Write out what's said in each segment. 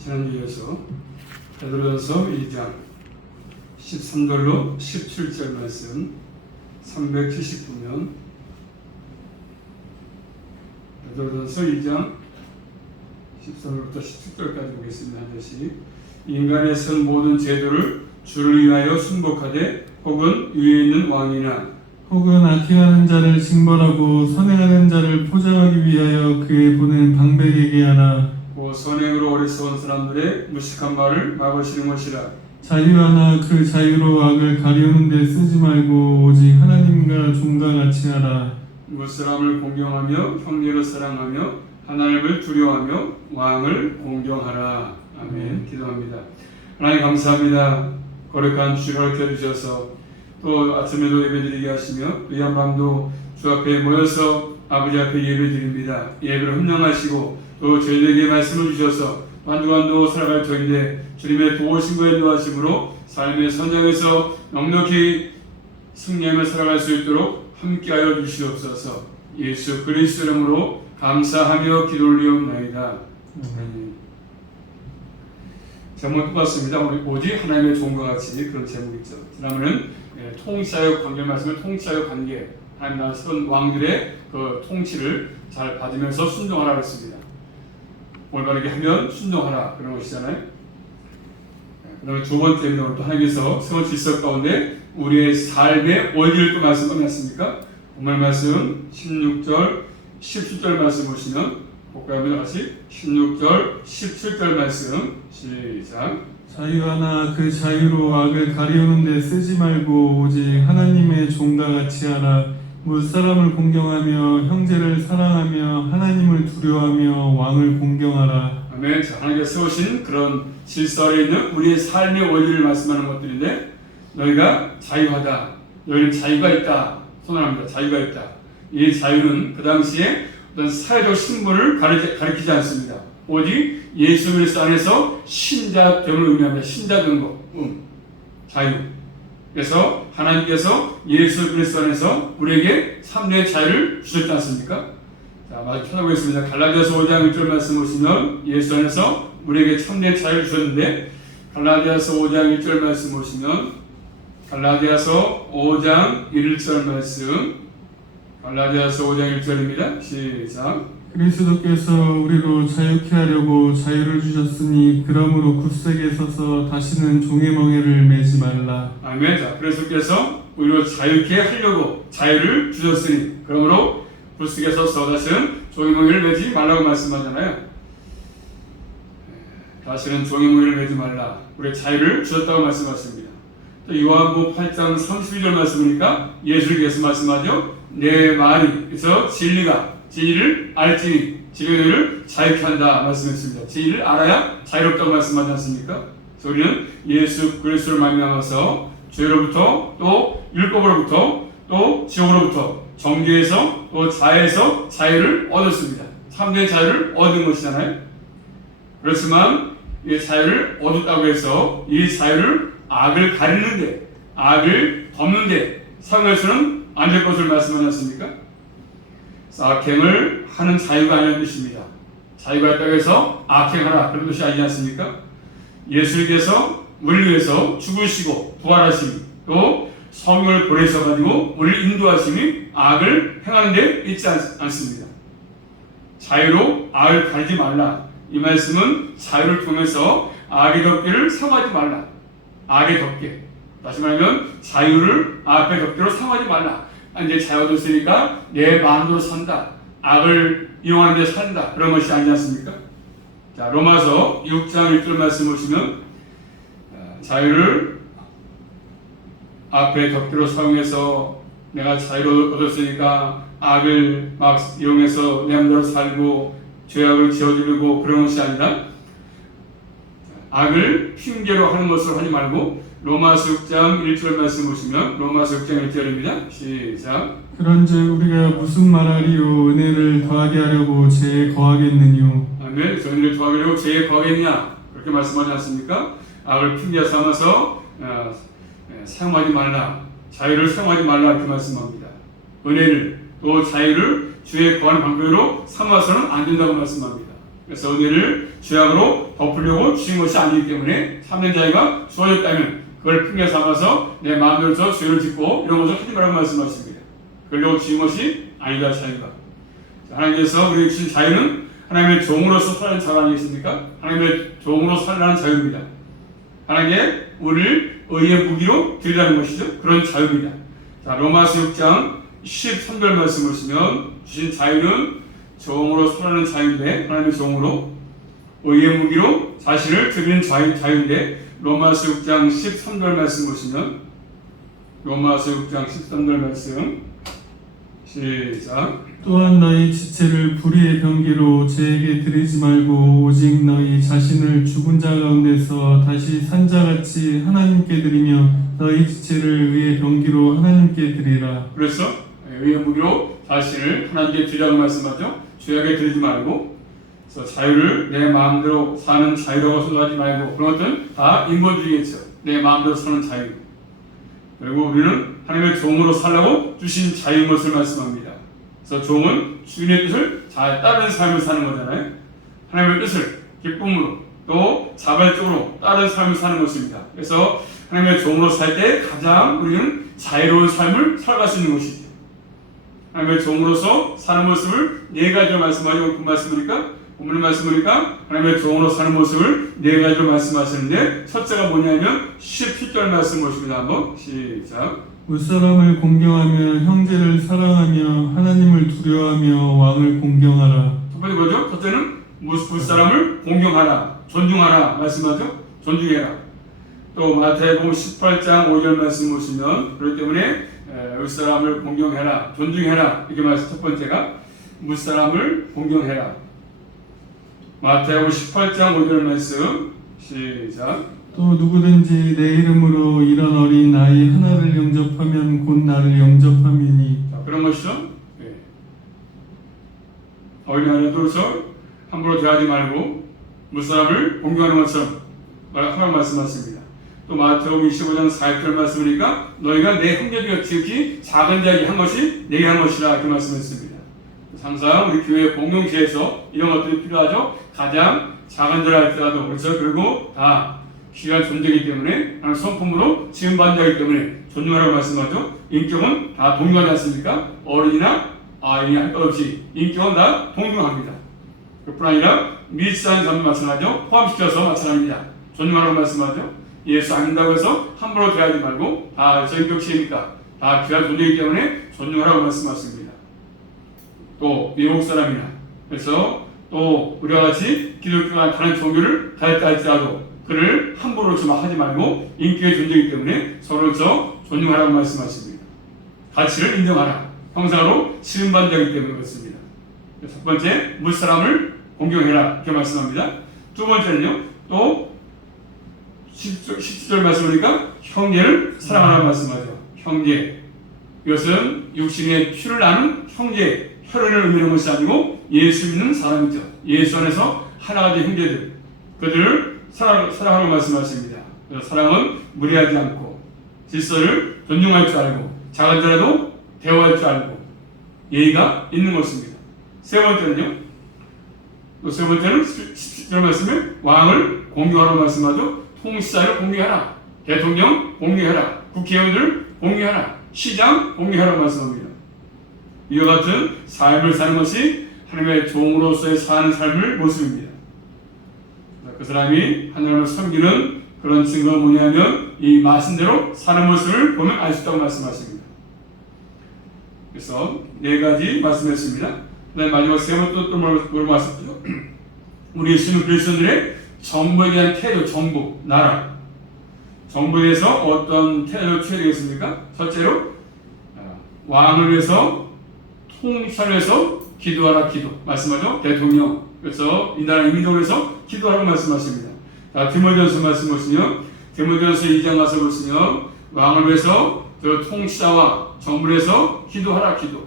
지난주에 이어서 베드로전서 2장 13절로 17절 말씀 379면 베드로전서 2장 13절부터 17절까지 보겠습니다. 한 절씩. 인간의 선 모든 제도를 주를 위하여 순복하되 혹은 위에 있는 왕이나 혹은 악행하는 자를 징벌하고 선행하는 자를 포장하기 위하여 그의 보낸 방백에게 하라. 그 선행으로 어리석은 사람들의 무식한 말을 막으시는 것이라. 자유하나 그 자유로 악을 가리우는 데 쓰지 말고 오직 하나님과 종과 같이 하라. 무사람을 공경하며 형제를 사랑하며 하나님을 두려워하며 왕을 공경하라. 아멘. 기도합니다. 하나님 감사합니다. 거룩한 주를 가르쳐 주셔서 또 아침에도 예배드리게 하시며 또 이 한밤도 주 앞에 모여서 아버지 앞에 예배드립니다. 예배를 헌정하시고 또 저희에게 말씀을 주셔서 한 주간도 살아갈 터인데 주님의 도우심과 인도하심으로 삶의 선장에서 넉넉히 승리하며 살아갈 수 있도록 함께하여 주시옵소서. 예수 그리스도 이름으로 감사하며 기도 올리옵나이다. 제목 똑같습니다. 오직 하나님의 종과 같이 그런 제목이죠. 지난번에는 통치자의 관계 말씀을 통치자의 관계 하나님 선 왕들의 그 통치를 잘 받으면서 순종하라 그랬습니다. 올바르게 하면 순종하라 그런 것이잖아요. 그 다음에 두 번째는 오늘 또 하나님께서 세운 질서 가운데 우리의 삶의 원리를 또 말씀하지 않습니까? 오늘 말씀 16절 17절 말씀 보시면 볼까요? 같이 16절 17절 말씀 시작. 자유하나 그 자유로 악을 가리우는 데 쓰지 말고 오직 하나님의 종과 같이 하라. 무사람을 공경하며 형제를 사랑하며 하나님을 두려워하며 왕을 공경하라. 아멘. 자, 하나님께서 세우신 그런 질서 아래 있는 우리의 삶의 원리를 말씀하는 것들인데 너희가 자유하다. 너희는 자유가 있다. 선언합니다. 자유가 있다. 이 자유는 그 당시에 어떤 사회적 신분을 가리키지 않습니다. 오직 예수 그리스도 안에서 신자됨을 의미합니다. 신자된 것. 자유. 그래서 하나님께서 예수 그리스도 안에서 우리에게 삶의 자유를 주셨지 않습니까? 자, 마저 찾아보겠습니다. 갈라디아서 5장 1절 말씀 보시면 예수 안에서 우리에게 참된 자유를 주셨는데 갈라디아서 5장 1절 말씀 보시면 갈라디아서 5장 1절 말씀 갈라디아서 5장 1절입니다. 시작. 그리스도께서 우리로 자유케 하려고 자유를 주셨으니 그러므로 굳세게 서서 다시는 종의 멍에를 매지 말라. 아멘. 자, 그리스도께서 우리로 자유케 하려고 자유를 주셨으니 그러므로 굳세게 서서 다시는 종의 멍에를 매지 말라고 말씀하잖아요. 다시는 종의 멍에를 매지 말라. 우리의 자유를 주셨다고 말씀하십니다. 또 요한복음 8장 32절 말씀이니까 예수님께서 말씀하죠. 내 말이 그래서 진리를 알지니 진리를 자유케 한다 말씀했습니다. 진리를 알아야 자유롭다고 말씀하지 않습니까? 우리는 예수 그리스도를 말미암아서 죄로부터 또 율법으로부터 또 지옥으로부터 정죄에서 또 자에서 자유를 얻었습니다. 참된 자유를 얻은 것이잖아요. 그렇지만 이 자유를 얻었다고 해서 이 자유를 악을 가리는데 악을 덮는데 사용해서는 안 될 것을 말씀하지 않습니까? 악행을 하는 자유가 아니라는 뜻입니다. 자유가 있다고 해서 악행하라 그런 뜻이 아니지 않습니까? 예수님께서 우리를 위해서 죽으시고 부활하심이 또 성령을 보내셔가지고 우리를 인도하심이 악을 행하는 데 있지 않습니다. 자유로 악을 가리지 말라. 이 말씀은 자유를 통해서 악의 덮개를 사용하지 말라. 악의 덮개. 다시 말하면 자유를 악의 덮개로 사용하지 말라. 이제 자유 얻었으니까 내 마음대로 산다. 악을 이용하는 데 산다. 그런 것이 아니지 않습니까? 자, 로마서 6장 1절 말씀 보시면 자유를 앞에 덮개로 사용해서 내가 자유를 얻었으니까 악을 막 이용해서 내 마음대로 살고 죄악을 지어주려고 그런 것이 아니라 악을 핑계로 하는 것을 하지 말고 로마서 6장 1절 말씀 보시면 로마서 6장 1절입니다. 시작. 그런즉 우리가 무슨 말하리요 은혜를 더하게 하려고 죄에 거하겠느뇨. 아멘. 은혜를 더하게 하려고 죄에 거하겠냐 그렇게 말씀하지 않습니까? 악을 핑계 삼아서 사용하지 말라. 자유를 사용하지 말라 이렇게 말씀합니다. 은혜를 또 자유를 죄에 거하는 방법으로 삼아서는 안 된다고 말씀합니다. 그래서 은혜를 죄악으로 덮으려고 주신 것이 아니기 때문에 참된 자유가 주어졌다면 그걸 핑계 삼아서 내 마음대로 죄를 짓고 이런 것을 하지 말라고 말씀하십니다. 그러려고 주신 것이 아니다. 자유가 하나님께서 우리에게 주신 자유는 하나님의 종으로서 살아가는 자유 아니겠습니까? 하나님의 종으로 살아가는 자유입니다. 하나님께 우리를 의의 무기로 드리라는 것이죠. 그런 자유입니다. 자, 로마서 6장 13절 말씀 보시면 주신 자유는 종으로 살아가는 자유인데 하나님의 종으로 의의 무기로 자신을 드리는 자유인데 로마서 6장 13절 말씀 보시면 로마서 6장 13절 말씀 시작. 또한 너희 지체를 불의의 병기로 죄에게 드리지 말고 오직 너희 자신을 죽은 자 가운데서 다시 산 자같이 하나님께 드리며 너희 지체를 의의 병기로 하나님께 드리라. 그래서 의의 무기로 자신을 하나님께 드리라고 말씀하죠. 죄악에 드리지 말고, 그래서 자유를 내 마음대로 사는 자유라고 생각하지 말고, 그런 것들은 다 인본주의겠죠. 내 마음대로 사는 자유. 그리고 우리는 하나님의 종으로 살라고 주신 자유인 것을 말씀합니다. 그래서 종은 주인의 뜻을 잘 따르는 삶을 사는 거잖아요. 하나님의 뜻을 기쁨으로 또 자발적으로 따르는 삶을 사는 것입니다. 그래서 하나님의 종으로 살 때 가장 우리는 자유로운 삶을 살아갈 수 있는 것이죠. 하나님의 종으로서 사는 모습을 네 가지로 말씀하죠. 그 말씀이니까 본문 말씀이니까 하나님의 종으로 사는 모습을 네 가지로 말씀하시는데 첫째가 뭐냐면 17절 말씀 보십니다. 한번 시작. 물사람을 공경하며 형제를 사랑하며 하나님을 두려워하며 왕을 공경하라. 첫 번째 뭐죠? 첫째는 물사람을 공경하라, 존중하라 말씀하죠. 존중해라. 또 마태복음 18장 5절 말씀 보시면 그렇기 때문에 물사람을 공경해라, 존중해라 이렇게 말씀. 첫 번째가 물사람을 공경해라. 마태복음 18장 5절 말씀 시작. 또 누구든지 내 이름으로 이런 어린 아이 하나를 영접하면 곧 나를 영접함이니. 자, 그런 것이죠. 네. 어린아이들로서 함부로 대하지 말고 물사람을 공경하는 것처럼 하라고 말씀하십니다. 또 마태복음 25장 4절 말씀이니까 너희가 내 형제들과 지극히 작은 자에게 한 것이 내게 한 것이라 이렇게 말씀했습니다. 항상 우리 교회 공동체에서 이런 것들이 필요하죠. 가장 작은 자라 할지라도 그렇죠. 그리고 다 귀한 존재이기 때문에 하나님 성품으로 지음받은 자이기 때문에 존중하라고 말씀하죠. 인격은 다 동등하지 않습니까? 어른이나 아이나 할 것 없이 인격은 다 동등합니다. 그뿐 아니라 밀사한 사람도 마찬가지죠. 포함시켜서 마찬가지입니다. 존중하라고 말씀하죠. 예수 안 믿는다고 해서 함부로 대하지 말고 다 저 인격체이니까 다 귀한 존재이기 때문에 존중하라고 말씀하십니다. 또 미국 사람이나 그래서 또 우리와 같이 기독교가 다른 종교를 가졌다 할지라도 그를 함부로 좀 하지 말고 인격의 존재이기 때문에 서로 존중하라고 말씀하십니다. 가치를 인정하라. 형상으로 지음받은 자이기 때문에 그렇습니다. 첫 번째, 물사람을 공경해라 이렇게 말씀합니다. 두 번째는요, 또 17절 말씀이니까 형제를 사랑하라고 말씀하죠. 형제, 이것은 육신의 피를 나는 형제, 혈연을 의미하는 것이 아니고 예수 믿는 사람이죠. 예수 안에서 하나가 된 형제들, 그들을 사랑하라고 말씀하십니다. 그래서 사랑은 무례하지 않고 질서를 존중할 줄 알고 작은 자라도 대화할 줄 알고 예의가 있는 것입니다. 세 번째는요. 또 세 번째는 17절 말씀에 왕을 공경하라고 말씀하죠. 통치자를 공경하라. 대통령 공경하라. 국회의원들 공경하라. 시장 공경하라고 말씀합니다. 이와 같은 삶을 사는 것이 하나님의 종으로서의 사는 삶을 모습입니다. 그 사람이 하나님을 섬기는 그런 증거가 뭐냐면 이 말씀대로 사는 모습을 보면 알 수 있다고 말씀하십니다. 그래서 네 가지 말씀했습니다. 그다음에 마지막 세 번째 또 뭐라고 말씀하셨죠? 우리 예수님 그리스도인들의 정부에 대한 태도, 정부, 나라. 정부에 대해서 어떤 태도를 취해야 되겠습니까? 첫째로 왕을 위해서 통치를 위해서 기도하라 기도 말씀하죠. 대통령 그래서 이 나라 이민족을 위해서 기도하라고 말씀하십니다. 자, 디모데전서 말씀 보시면 디모데전서 2장 가서 보시면 왕을 위해서 통치자와 정부를 위해서 기도하라 기도.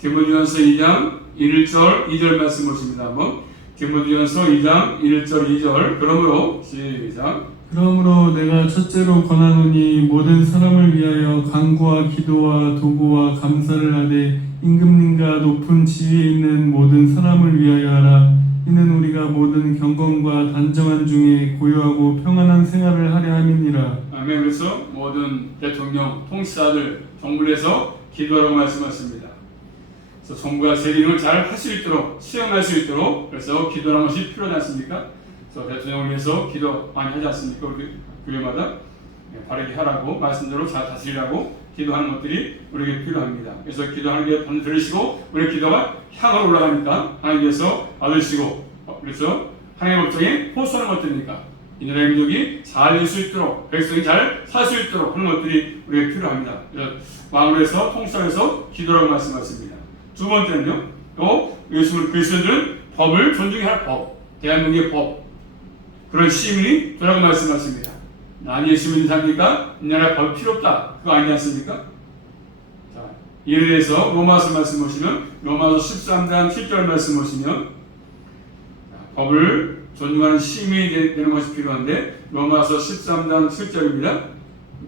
디모데전서 2장 1절 2절 말씀 보십니다. 한번 디모데전서 2장 1절 2절 그러므로 시작. 그러므로 내가 첫째로 권하노니 모든 사람을 위하여 간구와 기도와 도구와 감사를 하되 임금님과 높은 지위에 있는 모든 사람을 위하여 하라. 이는 우리가 모든 경건과 단정한 중에 고요하고 평안한 생활을 하려 함이니라. 아멘. 그래서 모든 대통령, 통치자들, 정부에서 기도하라고 말씀하십니다. 그래서 정부가 제 일을 잘 할 수 있도록, 수행할 수 있도록 그래서 기도하는 것이 필요하지 않습니까? 그래서 대통령을 위해서 기도 많이 하지 않습니까? 우리 교회마다 바르게 하라고, 말씀대로 잘 다스리라고 기도하는 것들이 우리에게 필요합니다. 그래서 기도하는 게 반드시 들으시고 우리 기도가 향으로 올라가니까 하나님께서 받으시고, 그래서 하나님의 법정에 호소하는 것들이니까 이 나라의 민족이 잘 일 수 있도록, 백성이 잘 살 수 있도록 하는 것들이 우리에게 필요합니다. 그래서 왕으로 해서 통치자에서 기도라고 말씀하십니다. 두 번째는요, 또 예수 그리스도인들은 법을 존중해야 할 법, 대한민국의 법, 그런 시민이 되라고 말씀하십니다. 난 예수 믿는 사람이니까 이 나라에 법 필요 없다, 그거 아니지 않습니까? 자, 예를 들어서 로마서 말씀 보시면, 로마서 13장 7절 말씀 보시면, 법을 존중하는 시민이 되는 것이 필요한데, 로마서 13장 7절입니다.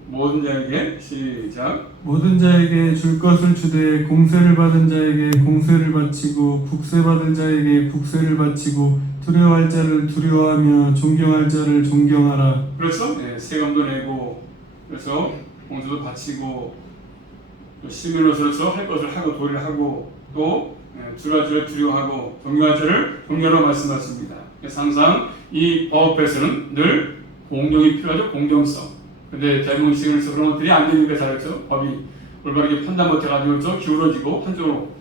모든 자에게, 시작. 모든 자에게 줄 것을 주되 공세를 받은 자에게 공세를 바치고 국세 받은 자에게 국세를 바치고 두려워할 자를 두려워하며 존경할 자를 존경하라. 그렇죠? 네, 세금도 내고, 그래서 공세도 바치고, 시민으로서 할 것을 하고 도리를 하고, 또 주할 자를 두려워하고 존경할 자를 존경하라고 말씀하십니다. 그래서 항상 이 법에서는 늘 공정이 필요하죠. 공정성. 근데 대부분 시간에서 그런 것들이 안 되니까 잘했죠. 법이 올바르게 판단 못해가지고 좀 기울어지고 한쪽으로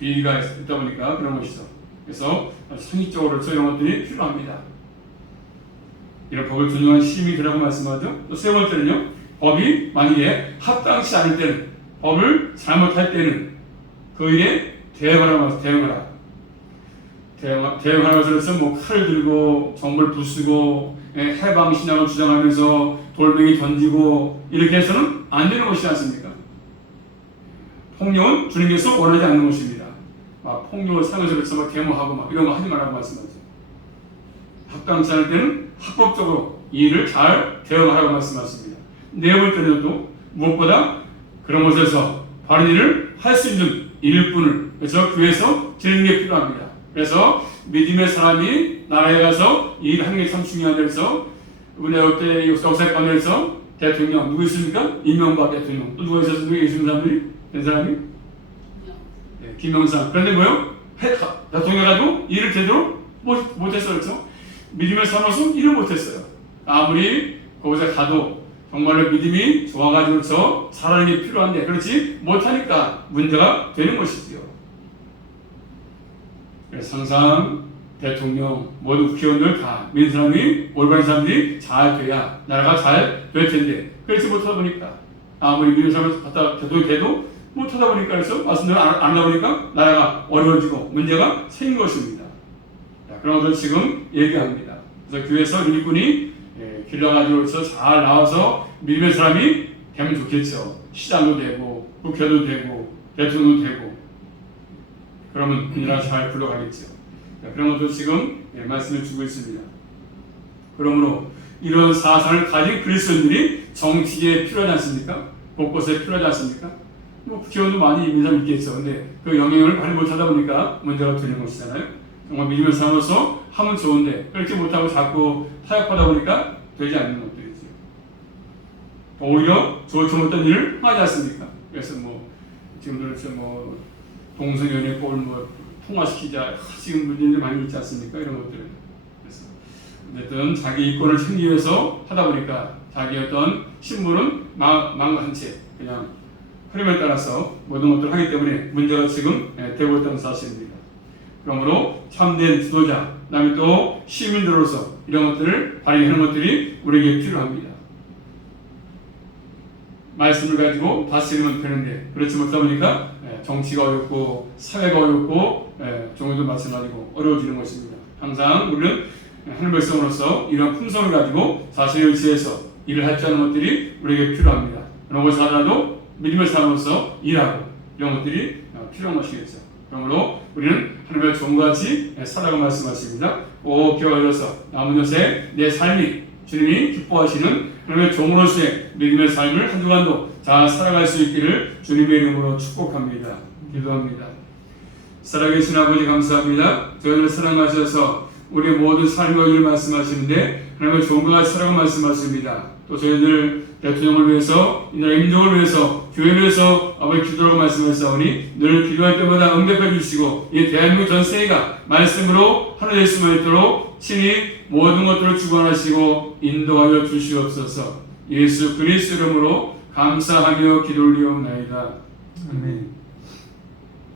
비리가 있다 보니까 그런 것이죠. 그래서 상식적으로 이런 것들이 필요합니다. 이런 법을 존중하는 시민이 되라고 말씀하죠. 또 세 번째는요, 법이 만약에 합당치 않을 때는, 법을 잘못할 때는 그 일에 대응하라. 대응하라고 해서 뭐 칼을 들고 정부를 부수고 해방 신앙을 주장하면서 돌멩이 던지고 이렇게 해서는 안 되는 것이지 않습니까? 폭력은 주님께서 원하지 않는 것입니다. 막 폭력을 사용해서 막 데모하고 막 이런 거 하지 말라고 말씀하죠. 합당치 않을 때는 합법적으로 이 일을 잘 대응하라고 말씀하십니다. 네 번째는 또 무엇보다 그런 곳에서 바른 일을 할 수 있는 일꾼을, 그래서 교회에서 드리는 게 필요합니다. 그래서 믿음의 사람이 나라에 가서 이 일을 하는 게 참 중요하다. 그래서 우리 그때 역사에 관해서 대통령 누구 있습니까? 이명박 대통령. 또 누가 있었어요? 누가 계신 사람들이? 된 사람이? 네, 김영삼. 그런데 뭐요? 대통령 가지고 일을 제대로 못했어요. 그렇죠? 믿음의 사람으로서 일을 못했어요. 아무리 거기서 가도 정말로 믿음이 좋아가지고 저 잘하는 게 필요한데 그렇지 못하니까 문제가 되는 것이지요. 그래서 항상 대통령, 모든 국회의원들 다 믿는 사람이, 올바른 사람들이 잘 돼야 나라가 잘 될 텐데 그렇지 못하다 보니까 아무리 믿는 사람을 갖다 대통령이 돼도 못하다 보니까 그래서 말씀대로 안 하다 보니까 나라가 어려워지고 문제가 생긴 것입니다. 자, 그런 것을 지금 얘기합니다. 그래서 교회에서 일꾼이 길러가지고 잘 나와서 믿음의 사람이 되면 좋겠죠. 시장도 되고 국회도 되고 대통령도 되고 그러면 이 나라 잘 굴러가겠죠. 그런 것도 지금 말씀을 주고 있습니다. 그러므로 이런 사상을 가진 그리스도인들이 정치에 필요하지 않습니까? 곳곳에 필요하지 않습니까? 뭐 국회의원도 많이 있는 사람 있겠죠. 근데 그 영향을 발휘 못하다 보니까 문제가 되는 것이잖아요. 정말 믿음의 사람으로서 하면 좋은데 그렇게 못하고 자꾸 타협하다 보니까 되지 않는 것들이죠. 오히려 좋지 못한 일을 하지 않습니까? 그래서 뭐 지금 그렇죠. 뭐 동성연애법을 뭐 통과시키자 지금 문제들이 많이 있지 않습니까? 이런 것들을. 그래서 어쨌든 자기 이권을 챙기기 위해서 하다 보니까 자기 어떤 신분은 망한 채 그냥 흐름에 따라서 모든 것들을 하기 때문에 문제가 지금 되고 있다는 사실입니다. 그러므로 참된 지도자, 그다음에 또 시민들로서 이런 것들을 발휘하는 것들이 우리에게 필요합니다. 말씀을 가지고 다스리면 되는데 그렇지 못하다 보니까 정치가 어렵고 사회가 어렵고 종교도 마찬가지고 어려워지는 것입니다. 항상 우리는 하나님의 백성으로서 이런 품성을 가지고 자신의 의지에서 일을 할 줄 아는 것들이 우리에게 필요합니다. 그런 것을 하더라도 믿음의 사람으로서 일하고 이런 것들이 필요한 것이겠죠. 그러므로 우리는 하나님의 종같이 살아가고 말씀하십니다. 오 기억하셔서 남은 여세 내 삶이 주님이 기뻐하시는 하나님의 종으로서의 믿음의 삶을 한 주간도 잘 살아갈 수 있기를 주님의 이름으로 축복합니다. 기도합니다. 살아계신 아버지 감사합니다. 저희를 사랑하셔서 우리 모든 삶의 의를 말씀하시는데 하나님의 종과 살아가 말씀하십니다. 또 저희들 대통령을 위해서 이 나라 임종을 위해서 교회를 위해서 아버지 기도라고 말씀하셨사오니 늘 기도할 때마다 응답해 주시고 이 대한민국 전세계가 말씀으로 하나 될 수만 있도록 친히 모든 것들을 주관하시고 인도하여 주시옵소서. 예수 그리스도 이름으로 감사하며 기도 올리옵나이다. 아멘.